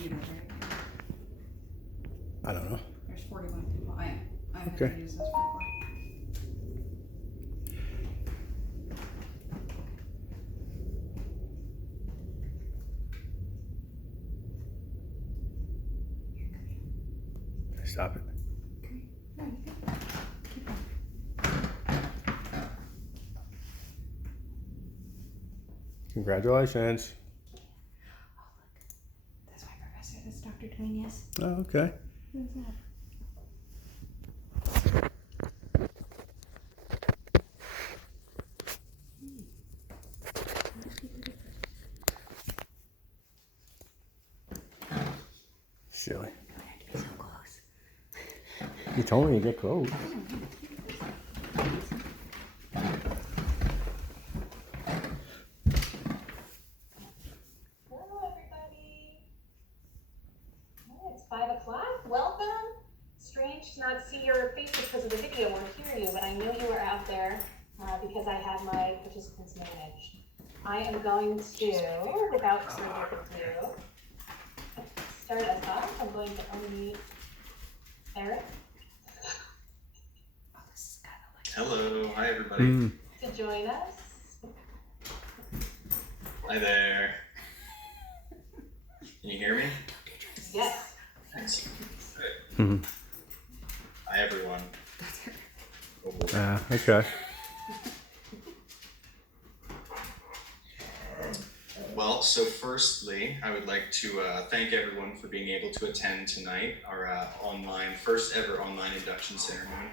leaders right now? I don't know. There's 41 people. I'm Okay. gonna use this for fun. Stop it. No, you can keep going. Congratulations. Oh, look. That's my professor. That's Dr. Duenas. Oh, okay. Who's that? Silly. You don't have to be so close. You told me to get close. Hello, everybody. Oh, it's 5 o'clock. Welcome. Strange to not see your faces because of the video or hear you, but I know you are out there because I have my participants managed. I am going to, without further ado, start us off. I'm going to unmute Eric Oh, this is kind of like. Hello, hi everybody. to join us. Hi there. Can you hear me? Yes. Thanks. Mhm. Hi everyone. Oh, boy. Okay. Well, so firstly, I would like to thank everyone for being able to attend tonight, our first ever online induction ceremony.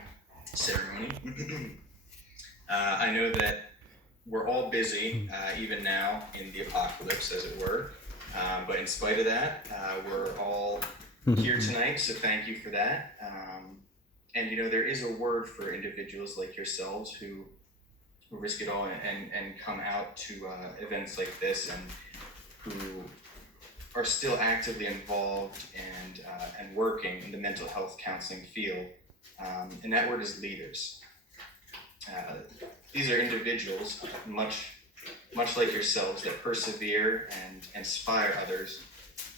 I know that we're all busy, even now in the apocalypse, as it were. But in spite of that, we're all here tonight, so thank you for that. And you know, there is a word for individuals like yourselves who risk it all and come out to events like this and who are still actively involved and working in the mental health counseling field. And that word is leaders. These are individuals, much like yourselves, that persevere and inspire others,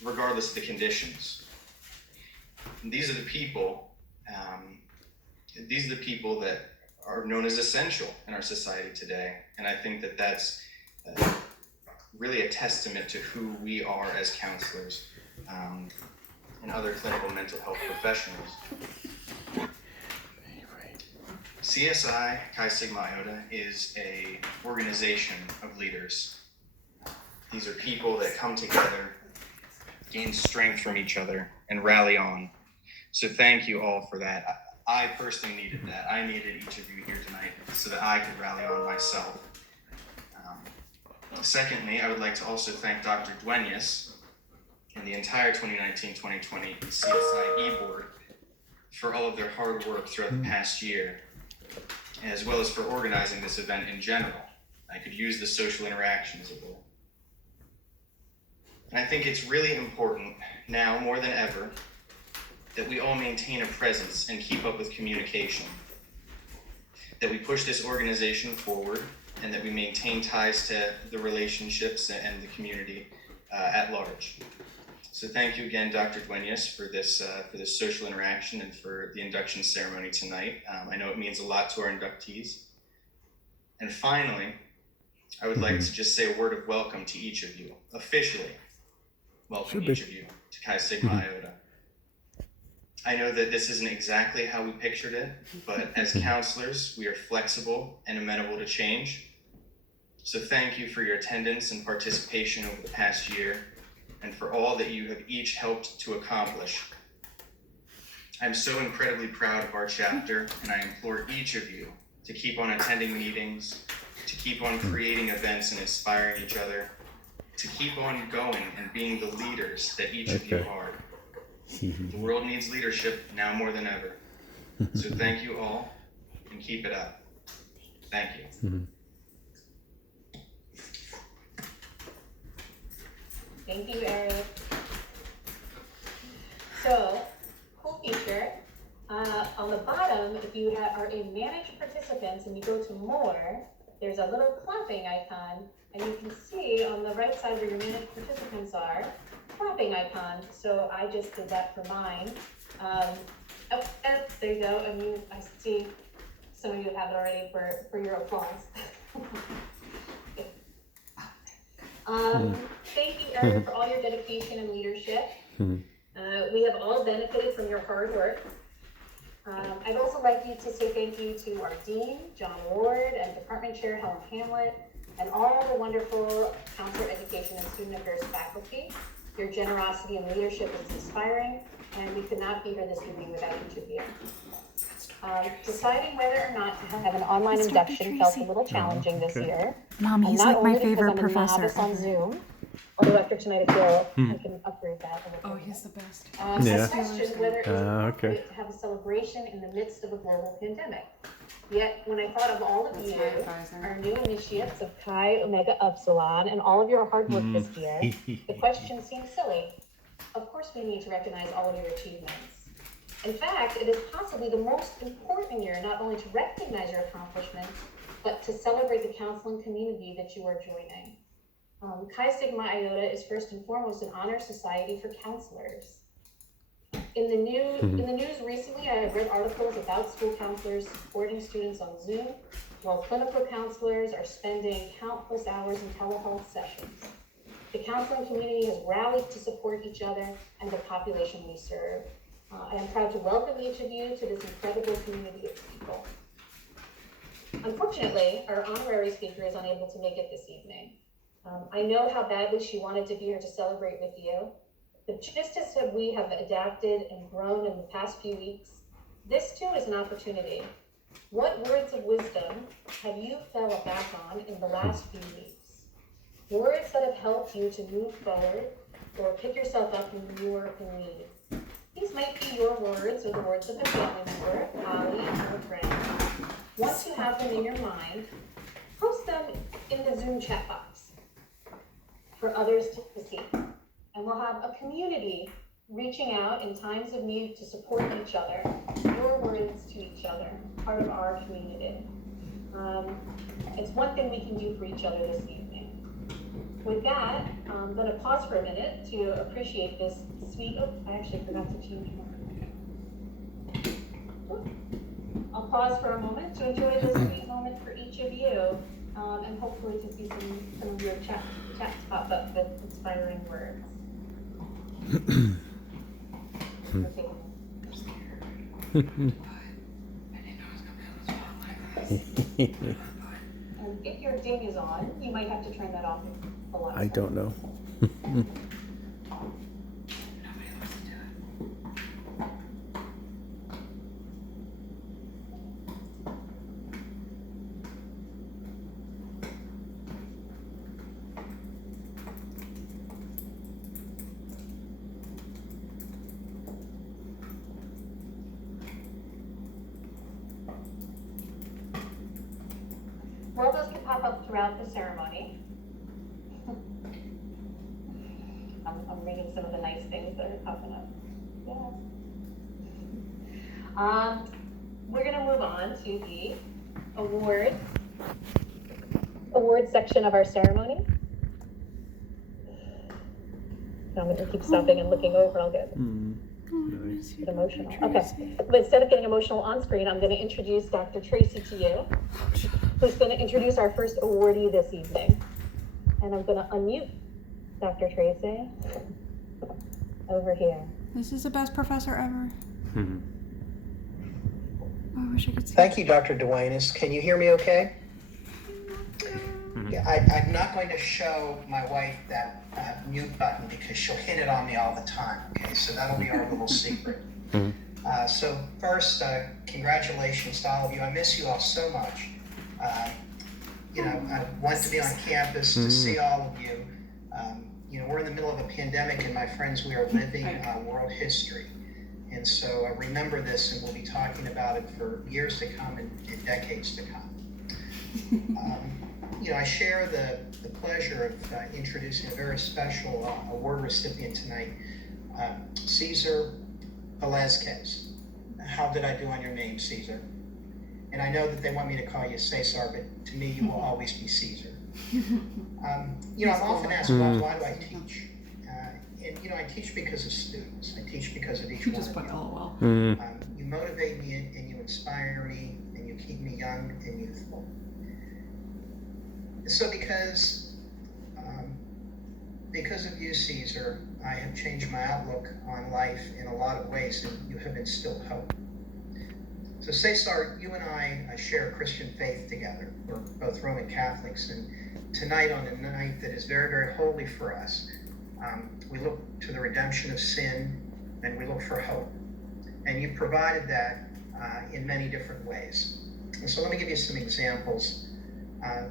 regardless of the conditions. And these are the people. These are the people that are known as essential in our society today, and I think that that's really a testament to who we are as counselors and other clinical mental health professionals. CSI Chi Sigma Iota is an organization of leaders. These are people that come together, gain strength from each other, and rally on. So thank you all for that. I personally needed that. I needed each of you here tonight so that I could rally on myself. Secondly, I would like to also thank Dr. Duenas and the entire 2019-2020 CSI E-Board for all of their hard work throughout the past year, as well as for organizing this event in general. I could use the social interaction, as it were. And I think it's really important now more than ever that we all maintain a presence and keep up with communication, that we push this organization forward, and that we maintain ties to the relationships and the community at large. So thank you again, Dr. Duenas, for this social interaction and for the induction ceremony tonight. I know it means a lot to our inductees. And finally, I would like to just say a word of welcome to each of you, officially welcome each of you to Chi Sigma Iota. I know that this isn't exactly how we pictured it, but as counselors, we are flexible and amenable to change. So thank you for your attendance and participation over the past year, and for all that you have each helped to accomplish. I'm so incredibly proud of our chapter, and I implore each of you to keep on attending meetings, to keep on creating events and inspiring each other, to keep on going and being the leaders that each of you are. The world needs leadership now more than ever. So thank you all, and keep it up. Thank you. Thank you, Eric. So, cool feature. On the bottom, if you are in Manage Participants and you go to More, there's a little clapping icon, and you can see on the right side where your Manage Participants are, clapping icon, so I just did that for mine. There you go. I see some of you have it already for your applause. Thank you, Eric, for all your dedication and leadership. We have all benefited from your hard work. I'd also like you to say thank you to our Dean, John Ward, and Department Chair Helen Hamlet, and all the wonderful Counselor Education and Student Affairs faculty. Your generosity and leadership is inspiring, and we could not be here this evening without each of you. Deciding whether or not to have an online induction felt a little challenging this year. Mom, he's like my favorite professor. Not only because I'm a novice on Zoom, although after tonight I feel I can upgrade that. Oh, he's the best. Yeah. I questioned whether it was appropriate okay. to have a celebration in the midst of a global pandemic. Yet, when I thought of all of you, our new initiates of Chi Omega Upsilon, and all of your hard work this year, the question seemed silly. Of course, we need to recognize all of your achievements. In fact, it is possibly the most important year not only to recognize your accomplishments, but to celebrate the counseling community that you are joining. Chi Sigma Iota is first and foremost an honor society for counselors. In the news recently, I have read articles about school counselors supporting students on Zoom, while clinical counselors are spending countless hours in telehealth sessions. The counseling community has rallied to support each other and the population we serve. I am proud to welcome each of you to this incredible community of people. Unfortunately, our honorary speaker is unable to make it this evening. I know how badly she wanted to be here to celebrate with you, but just as we have adapted and grown in the past few weeks, this too is an opportunity. What words of wisdom have you fell back on in the last few weeks? Words that have helped you to move forward or pick yourself up when you are in need. These might be your words or the words of a family member, colleague, or a friend. Once you have them in your mind, post them in the Zoom chat box for others to see. And we'll have a community reaching out in times of need to support each other, your words to each other, part of our community. It's one thing we can do for each other this evening. With that, I'm going to pause for a minute to appreciate this sweet, I actually forgot to change mine. I'll pause for a moment to enjoy this sweet moment for each of you, and hopefully to see some of your chats pop up with inspiring words. Okay. And if your ding is on, you might have to turn that off a lot. I don't know. Well, those can pop up throughout the ceremony. I'm reading some of the nice things that are popping up. Yeah. We're going to move on to the award section of our ceremony. So I'm going to keep stopping and looking over. I'll get emotional. Okay, but instead of getting emotional on screen, I'm going to introduce Dr. Tracy to you, who's going to introduce our first awardee this evening. And I'm going to unmute Dr. Tracy over here. This is the best professor ever. Oh, I wish I could see. Thank you, Dr. Duenas. Can you hear me okay? Yeah, I'm not going to show my wife that mute button because she'll hit it on me all the time, okay? So that'll be our little secret. So first, congratulations to all of you. I miss you all so much. You know, I want to be on campus to see all of you. You know, we're in the middle of a pandemic, and my friends, we are living world history. And so I remember this, and we'll be talking about it for years to come and decades to come. You know, I share the pleasure of introducing a very special award recipient tonight, Cesar Velazquez. How did I do on your name, Cesar? And I know that they want me to call you Cesar, but to me, you will always be Cesar. You know, I'm often asked, why do I teach? and you know, I teach because of students. I teach because of each You one just of put you. LOL. You motivate me and you inspire me and you keep me young and youthful. So because of you, Caesar, I have changed my outlook on life in a lot of ways, and you have instilled hope. So Cesar, you and I share Christian faith together. We're both Roman Catholics, and tonight, on a night that is very, very holy for us, we look to the redemption of sin, and we look for hope. And you provided that in many different ways. And so let me give you some examples.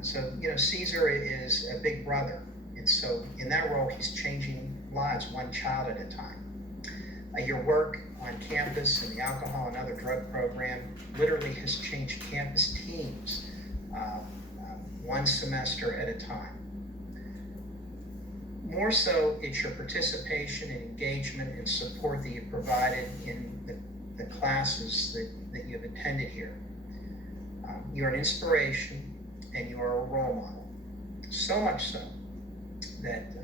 So, you know, Caesar is a big brother. And so in that role, he's changing lives one child at a time. Your work on campus and the alcohol and other drug program literally has changed campus teams one semester at a time. More so, it's your participation and engagement and support that you provided in the classes that you've attended here. You're an inspiration and you are a role model. So much so that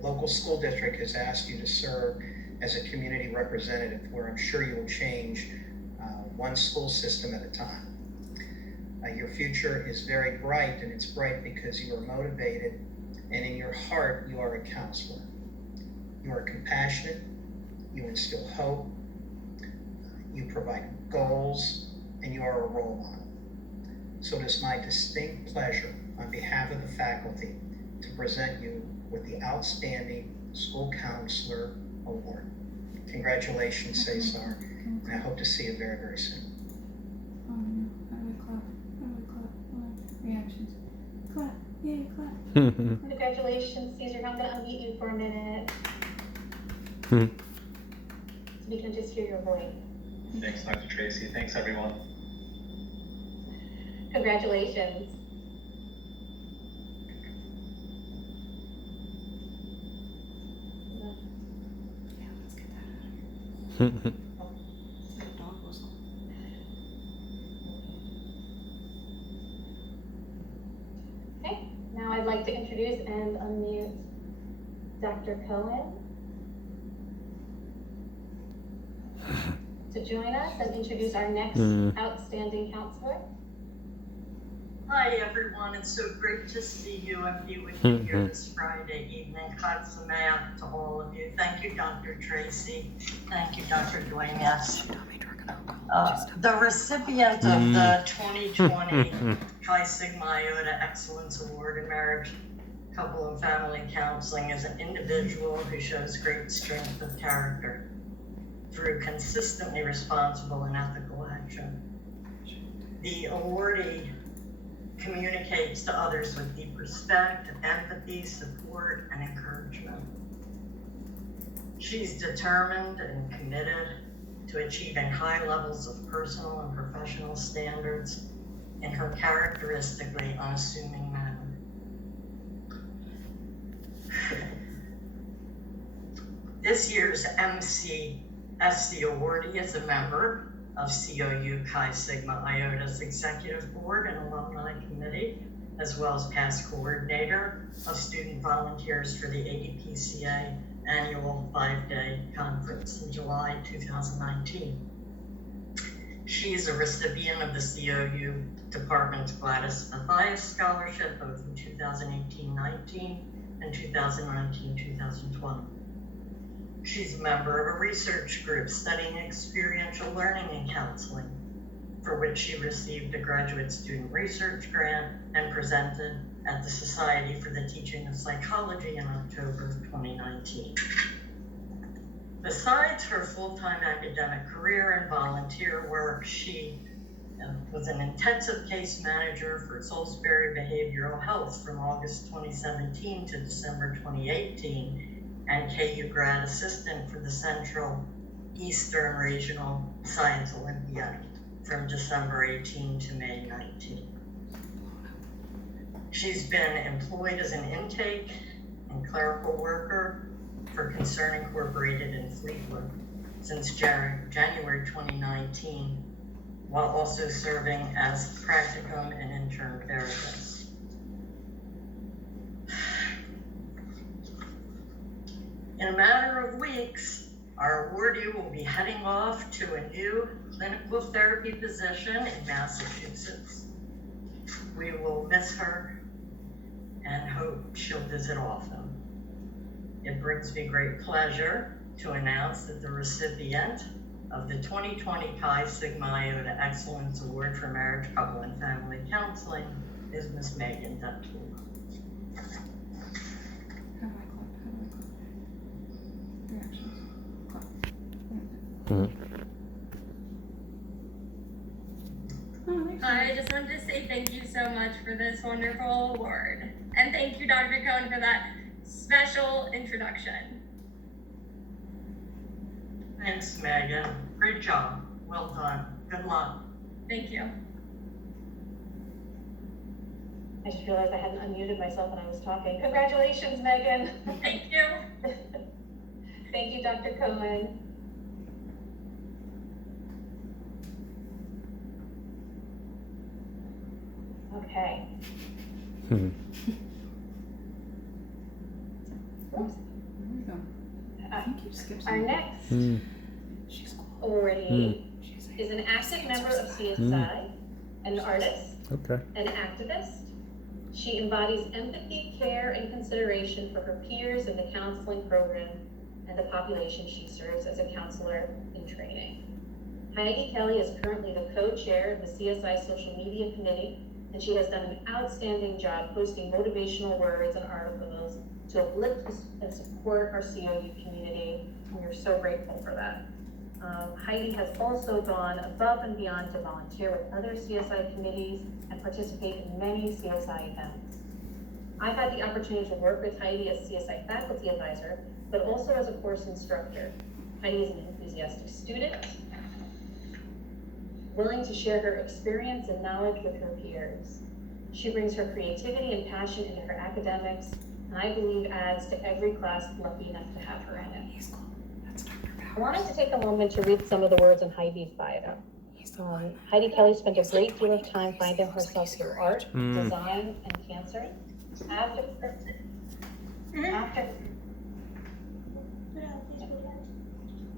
local school district has asked you to serve as a community representative, where I'm sure you will change one school system at a time. Your future is very bright, and it's bright because you are motivated, and in your heart, you are a counselor. You are compassionate, you instill hope, you provide goals, and you are a role model. So it is my distinct pleasure on behalf of the faculty to present you with the Outstanding School Counselor Award. Congratulations, Cesar, and I hope to see you very, very soon. Oh no, how do I clap? How do I clap? Oh, reactions. Clap. Yay, clap. Congratulations, Caesar. I'm going to unmute you for a minute Hmm. so we can just hear your voice. Thanks, Dr. Tracy. Thanks, everyone. Congratulations. Yeah, let's get that out of here. It's like a dog whistle. Okay, now I'd like to introduce and unmute Dr. Cohen to join us and introduce our next outstanding counselor. Hi everyone, it's so great to see you and be with you here this Friday evening. Chag to all of you. Thank you, Dr. Tracy. Thank you, Dr. Duenas. The recipient of the 2020 Chi Sigma Iota Excellence Award in Marriage, Couple and Family Counseling is an individual who shows great strength of character through consistently responsible and ethical action. The awardee communicates to others with deep respect, empathy, support, and encouragement. She's determined and committed to achieving high levels of personal and professional standards in her characteristically unassuming manner. This year's MCSC awardee is a member of COU Chi Sigma Iota's Executive Board and Alumni Committee, as well as past coordinator of student volunteers for the ADPCA annual 5-day conference in July 2019. She is a recipient of the COU Department's Gladys Mathias Scholarship both in 2018-19 and 2019-2020. She's a member of a research group studying experiential learning and counseling, for which she received a graduate student research grant and presented at the Society for the Teaching of Psychology in October of 2019. Besides her full-time academic career and volunteer work, she was an intensive case manager for Salisbury Behavioral Health from August 2017 to December 2018, and KU grad assistant for the Central Eastern Regional Science Olympiad from December 18 to May 19. She's been employed as an intake and clerical worker for Concern Incorporated in Fleetwood since January 2019, while also serving as practicum and intern therapist. In a matter of weeks, our awardee will be heading off to a new clinical therapy position in Massachusetts. We will miss her and hope she'll visit often. It brings me great pleasure to announce that the recipient of the 2020 Chi Sigma Iota Excellence Award for Marriage, Couple, and Family Counseling is Ms. Megan Duntour. How do I clap? Reactions. Clap. Mhm. Oh, thanks. I just wanted to say thank you so much for this wonderful award. And thank you, Dr. Cohen, for that special introduction. Thanks, Megan. Great job. Well done. Good luck. Thank you. I just realized I hadn't unmuted myself when I was talking. Congratulations, Megan. Thank you. Thank you, Dr. Cohen. Okay. Mhm. Oops. There we go. I Uh, think you skipped Our something. next Mhm. She's cool. awardee She's is an active member of CSI, an artist, Okay. an activist. She embodies empathy, care, and consideration for her peers in the counseling program and the population she serves as a counselor in training. Heidi Kelly is currently the co-chair of the CSI Social Media Committee, and she has done an outstanding job posting motivational words and articles to uplift and support our COU community, and we're so grateful for that. Heidi has also gone above and beyond to volunteer with other CSI committees and participate in many CSI events. I've had the opportunity to work with Heidi as CSI faculty advisor, but also as a course instructor. Heidi is an enthusiastic student, willing to share her experience and knowledge with her peers. She brings her creativity and passion into her academics, and I believe adds to every class lucky enough to have her in it. He's cool. That's Dr. I Bauer. wanted to take a moment to read some of the words in Heidi's bio. He's the one. Heidi Kelly spent a great deal of time finding herself through art, Mm. design, and cancer. After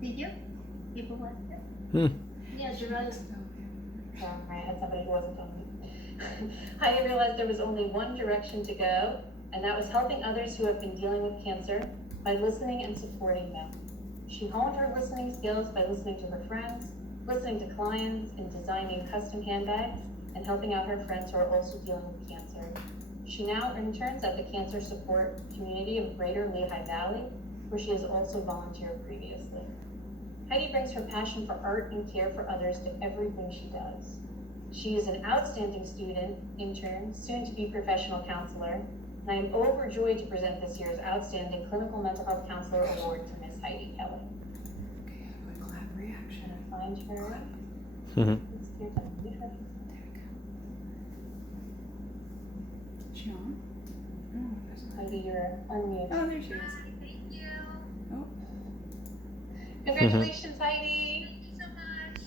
Video? People want it? Hmm. Yeah, Gerard. I had somebody who wasn't on me. Heidi realized there was only one direction to go, and that was helping others who have been dealing with cancer by listening and supporting them. She honed her listening skills by listening to her friends, listening to clients, and designing custom handbags, and helping out her friends who are also dealing with cancer. She now interns at the cancer support community of Greater Lehigh Valley, where she has also volunteered previously. Heidi brings her passion for art and care for others to everything she does. She is an outstanding student, intern, soon to be professional counselor, and I am overjoyed to present this year's Outstanding Clinical Mental Health Counselor Award to Ms. Heidi Kelly. Okay, how do I clap? Reaction. Find her. Mhm. Let's do that. There we go. Is she on? Oh, there's not. Heidi, you're unmuted. Oh, there she is. Thank you. Oh, Congratulations, Heidi. Thank you so much.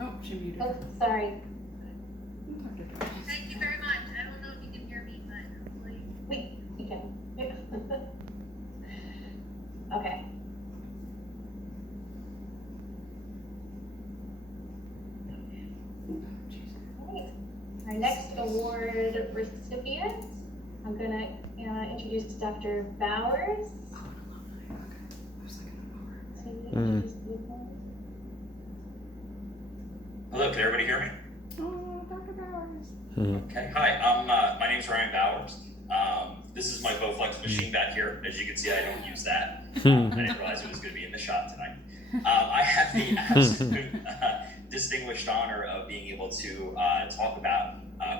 oh, she muted. Oh, sorry. Dr. Bauer. Thank you very much. I don't know if you can hear me, but hopefully. You can. Okay. Oh, jeez. Great. Our next award recipient, I'm gonna introduce Dr. Bowers. Oh, an alumni. Okay. I was like an hour. to introduce the award. Hello, can everybody hear me? Oh, Dr. Bowers. Mhm. Okay, hi, my name's Ryan Bowers. This is my Bowflex machine back here. As you can see, I don't use that. I didn't realize it was going to be in the shot tonight. I have the absolute distinguished honor of being able to talk about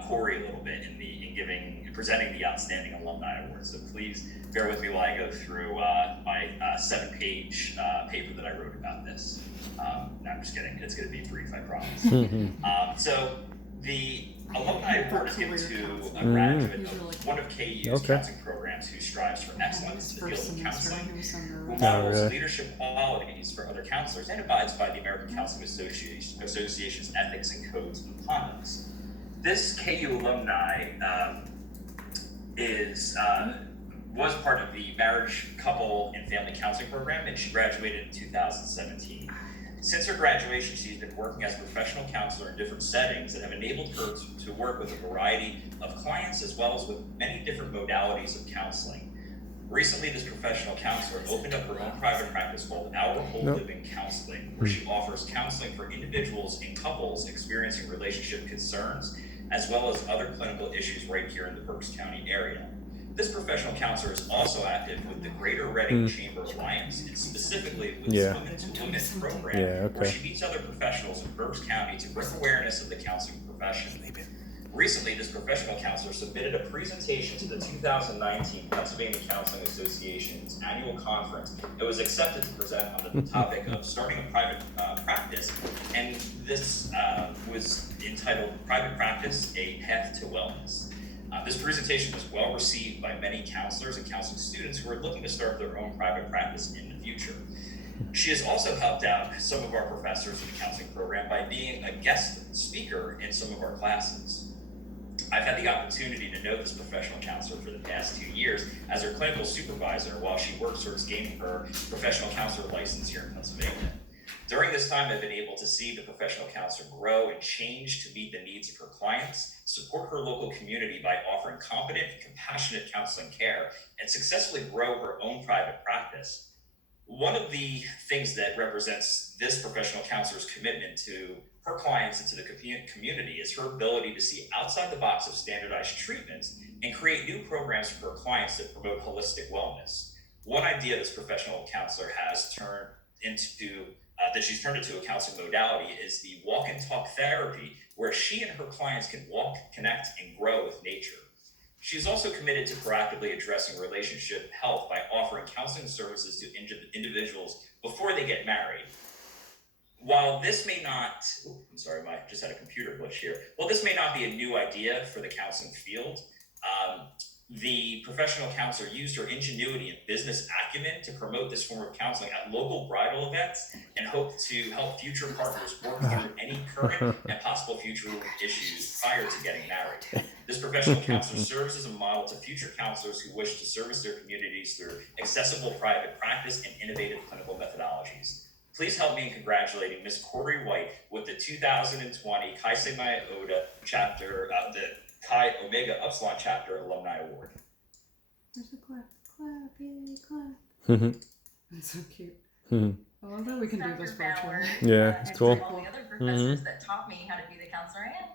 Corey a little bit in presenting the Outstanding Alumni Award. So please bear with me while I go through my 7-page paper that I wrote about this. No, I'm just kidding. It's going to be brief, I promise. Mhm. So the Alumni Award is given to a Mm. graduate of one of KU's Okay. counseling programs who strives for excellence in the field of counseling, who Oh, models really? leadership qualities for other counselors, and abides by the American Counseling Association's ethics and codes of conduct. This KU alumni was part of the marriage, couple, and family counseling program, and she graduated in 2017. Since her graduation, she's been working as a professional counselor in different settings that have enabled her to work with a variety of clients as well as with many different modalities of counseling. Recently, this professional counselor opened up her own private practice called Our Whole Living Counseling, where she offers counseling for individuals and couples experiencing relationship concerns, as well as other clinical issues right here in the Berks County area. This professional counselor is also active with the Greater Reading Chamber Alliance, and specifically with the Women to Women program, where she meets other professionals in Berks County to bring awareness of the counseling profession. Recently, this professional counselor submitted a presentation to the 2019 Pennsylvania Counseling Association's annual conference. It was accepted to present on the topic of starting a private practice, and this was entitled Private Practice, A Path to Wellness. This presentation was well received by many counselors and counseling students who are looking to start their own private practice in the future. She has also helped out some of our professors in the counseling program by being a guest speaker in some of our classes. I've had the opportunity to know this professional counselor for the past 2 years as her clinical supervisor while she works towards gaining her professional counselor license here in Pennsylvania. During this time, I've been able to see the professional counselor grow and change to meet the needs of her clients, support her local community by offering competent, compassionate counseling care, and successfully grow her own private practice. One of the things that represents this professional counselor's commitment to her clients and to the community is her ability to see outside the box of standardized treatments and create new programs for her clients that promote holistic wellness. One idea this professional counselor has turned into that she's turned into a counseling modality is the walk and talk therapy, where she and her clients can walk, connect, and grow with nature. She's also committed to proactively addressing relationship health by offering counseling services to individuals before they get married. While this may not, I just had a computer glitch here. While this may not be a new idea for the counseling field, the professional counselor used her ingenuity and business acumen to promote this form of counseling at local bridal events and hope to help future partners work through any current and possible future issues prior to getting married. This professional counselor serves as a model to future counselors who wish to service their communities through accessible private practice and innovative clinical methodologies. Please help me in congratulating Ms. Corey White with the 2020 Chi Sigma Iota chapter, the Chi Omega Upsilon chapter alumni award. There's a clap, clap, yay, clap. That's so cute. I love that we can do this virtually. Yeah, it's cool. All the other professors that taught me how to be the counselor I am.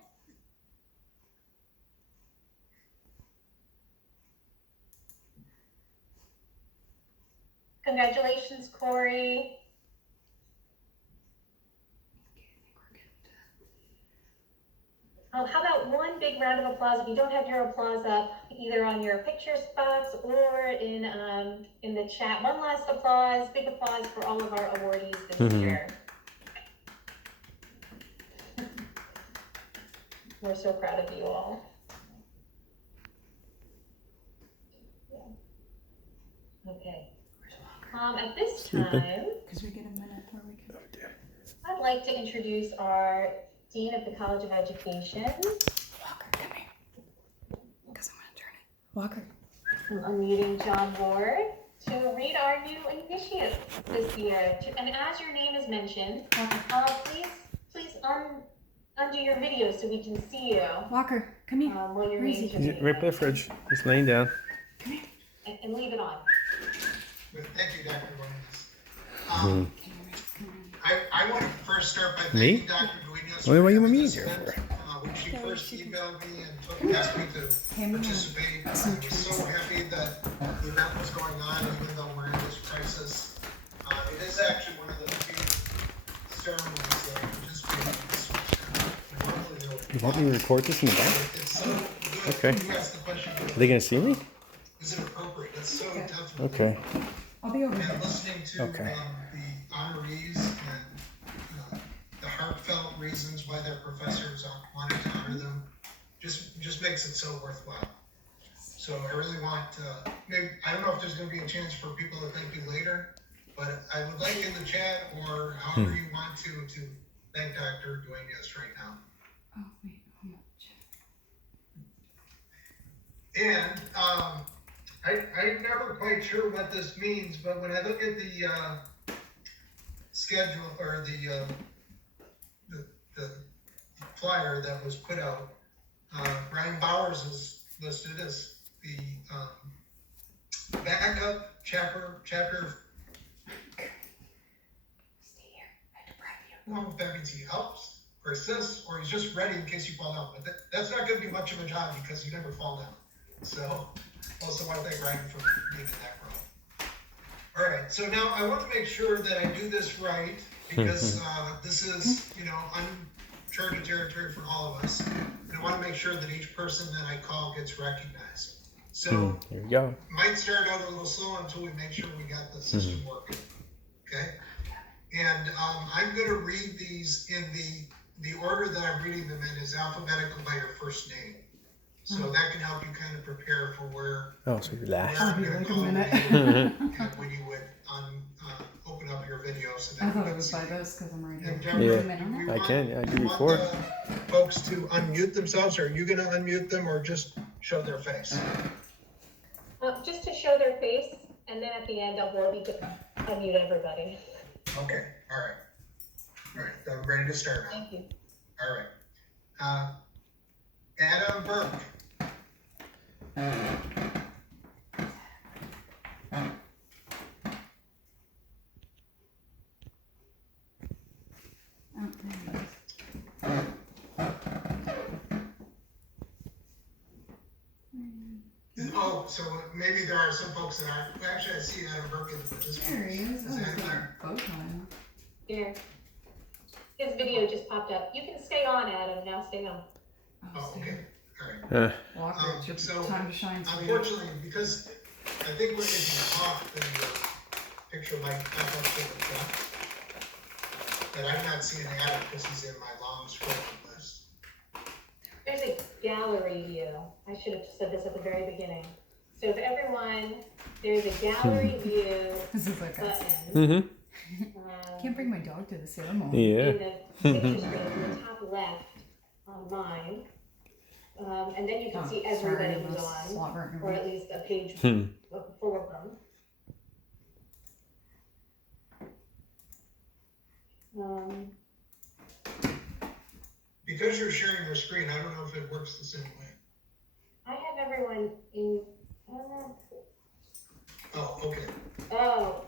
Congratulations, Corey. How about one big round of applause if you don't have your applause up, either on your picture spots or in the chat. One last applause, big applause for all of our awardees this year. We're so proud of you all. Okay. At this time, because we get a minute where we can. I'd like to introduce our Dean of the College of Education. Walker, come here. Because I'm going to turn it. Walker. I'm meeting John Ward to read our new initiative this year. And as your name is mentioned, please undo your video so we can see you. Walker, come here. While your He's right by the fridge. Just laying down. Come here. And leave it on. Thank you, Dr. Williams. I want to first start by thanking Dr. Duenas. What are you mean here for? When she first emailed me and asked me to participate, I was so happy that the event was going on, even though we're in this crisis. It is actually one of the few ceremonies that I participate in this week. You want me to record this in the back? It's so good. Okay. You asked the question, Are they going to see me? is it appropriate? It's so tough. Okay. I'll be over And here. listening to the honorees and the heartfelt reasons why their professors wanted to honor them just makes it so worthwhile. So I really want maybe I don't know if there's going to be a chance for people to thank you later, but I would like in the chat or however you want to thank Dr. Duenas right now. Oh, wait, how much? And I'm never quite sure what this means, but when I look at the schedule or the flyer that was put out, Brian Bowers is listed as the backup chapter. I don't know if that means he helps or assists or he's just ready in case you fall down. But that's not going to be much of a job because you never fall down. So also want to thank Ryan for being in that role. All right, so now I want to make sure that I do this right because this is, uncharted territory for all of us. And I want to make sure that each person that I call gets recognized. So Here we go. might start out a little slow until we make sure we got the system working. Okay? And I'm going to read these in the order that I'm reading them in is alphabetical by your first name. So that can help you kind of prepare for where. Oh, so you're last. Where I'm going to call you and when you would open up your video. So that I thought it was by this because I'm right here. Yeah, I can. Yeah, I do before. Folks to unmute themselves. Are you going to unmute them or just show their face? Just to show their face, and then at the end I'll be to unmute everybody. Okay. All right. All right. I'm ready to start now. Thank you. All right. Adam Burke. Oh, so maybe there are some folks that aren't. Actually, I see Adam Burke in the participants. There he is. Is Adam there? Here. His video just popped up. You can stay on, Adam. Now stay on. Oh, okay. All right. Walker, it's your So, time to shine. unfortunately, because I think if you talk, then your picture might pop up to the front. But I'm not seeing Adam because he's in my long scrolling list. There's a gallery view. I should have said this at the very beginning. So if everyone, there's a gallery view This is like button. Can't bring my dog to the ceremony. Yeah. In the picture screen in the top left on mine. And then you can see everybody who's on, or at least a page full of them. Because you're sharing your screen, I don't know if it works the same way. I have everyone in. Oh, okay. Oh,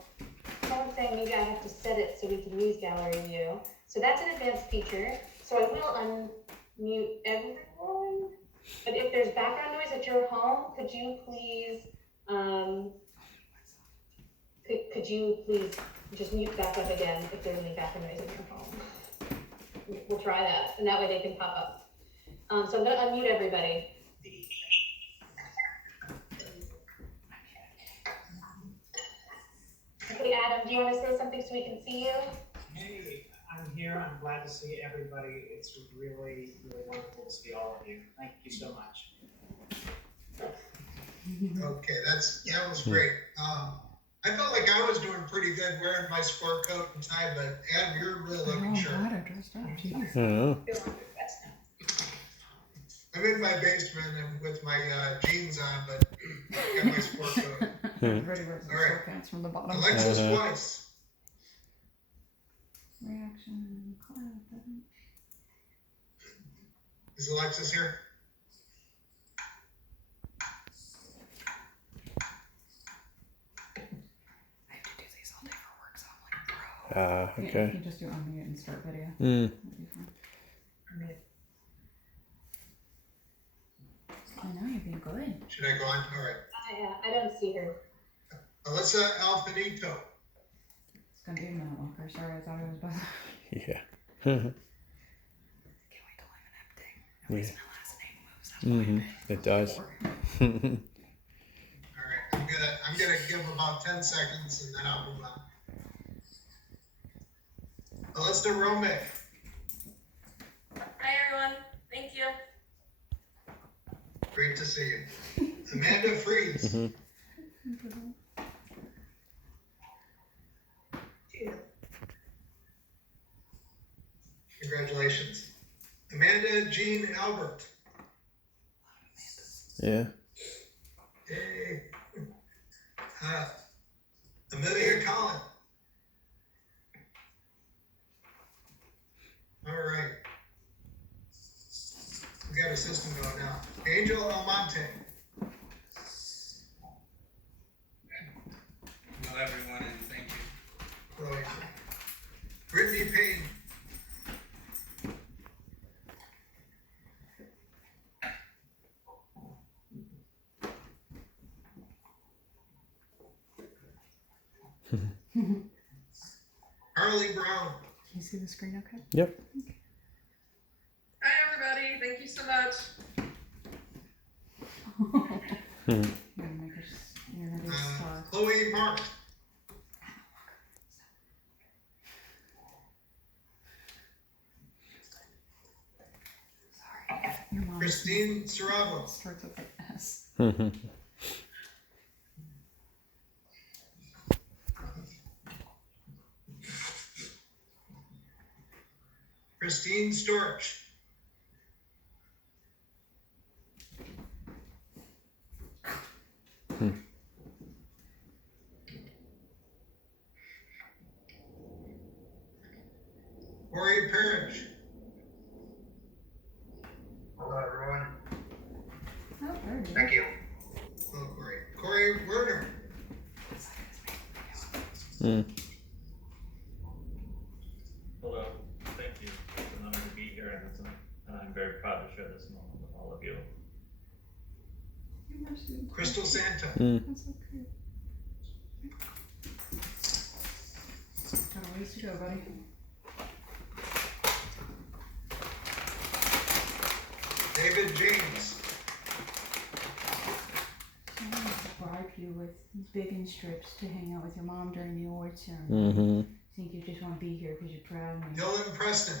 someone's saying maybe I have to set it so we can use gallery view. So that's an advanced feature. So I will unmute everyone. But if there's background noise at your home, could you please just mute back up again if there's any background noise in your home? We'll try that, and that way they can pop up. So I'm gonna unmute everybody. Okay, Adam, do you want to say something so we can see you? Hey, I'm here. I'm glad to see everybody. It's really, really wonderful to see all of you. Thank you so much. Okay, that was great. I felt like I was doing pretty good wearing my sport coat and tie, but Adam, you're really looking sharp. God, I dressed up. Jeez. I'm in my basement and with my jeans on, but I got my sport coat. Everybody wears the sport pants from the bottom. Alexis Weiss. Reaction, clap button. Is Alexis here? Okay. You just do unmute and start video. I know, you're being good. Should I go on? All right. I don't see her. Alyssa Alfinito. It's gonna be a minute, Walker. Sorry, I thought it was better. Yeah. Can't wait till I'm an empty. At least my last name moves up. It does. All right. I'm gonna give about 10 seconds and then I'll move on. Alyssa Romick. Hi, everyone. Thank you. Great to see you. Amanda Freeze. Congratulations. Amanda Jean Albert. Yeah. Amelia Collin. All right. We got a system going now. Angel Almonte. Hello, everyone, and thank you. Right. Brittany Payne. Harley Brown. Can you see the screen okay? Yep. Hi, everybody. Thank you so much. You're gonna be a star. Chloe Mark. Your mom Christine Sarabo. starts with an S. Christine Storch. Corey Parrish. Hello, everyone. Oh, there you Thank you. Hello, Corey. Corey Werner. Hello, thank you. It's an honor to be here, and I'm very proud to share this moment with all of you. Crystal Santa. That's so cute. Got a ways to go, buddy. David James. I'm gonna bribe you with bacon strips to hang out with your mom during the awards ceremony. Mm-hmm. Think you just want to be here because you're proud of me. Dylan Preston.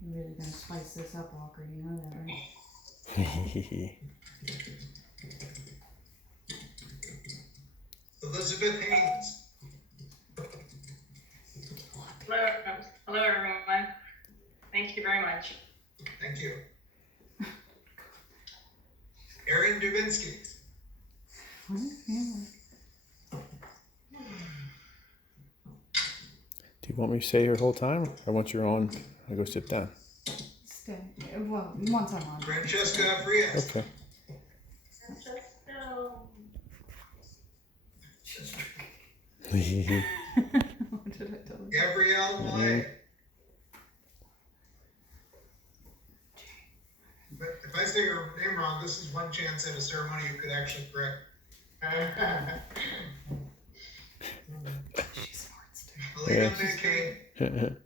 You're really gonna spice this up, Walker. You know that, right? Elizabeth Haynes. Hello, everyone. Thank you very much. Thank you. Erin Dubinsky. Do you want me to stay here the whole time? Or once you're on, I go sit down? Stay. Well, once I'm on. Francesca Frias. Okay. What did I tell you? Gabrielle Malay. But if I say your name wrong, this is one chance at a ceremony you could actually correct. She's smart. Elena Yeah. McKay.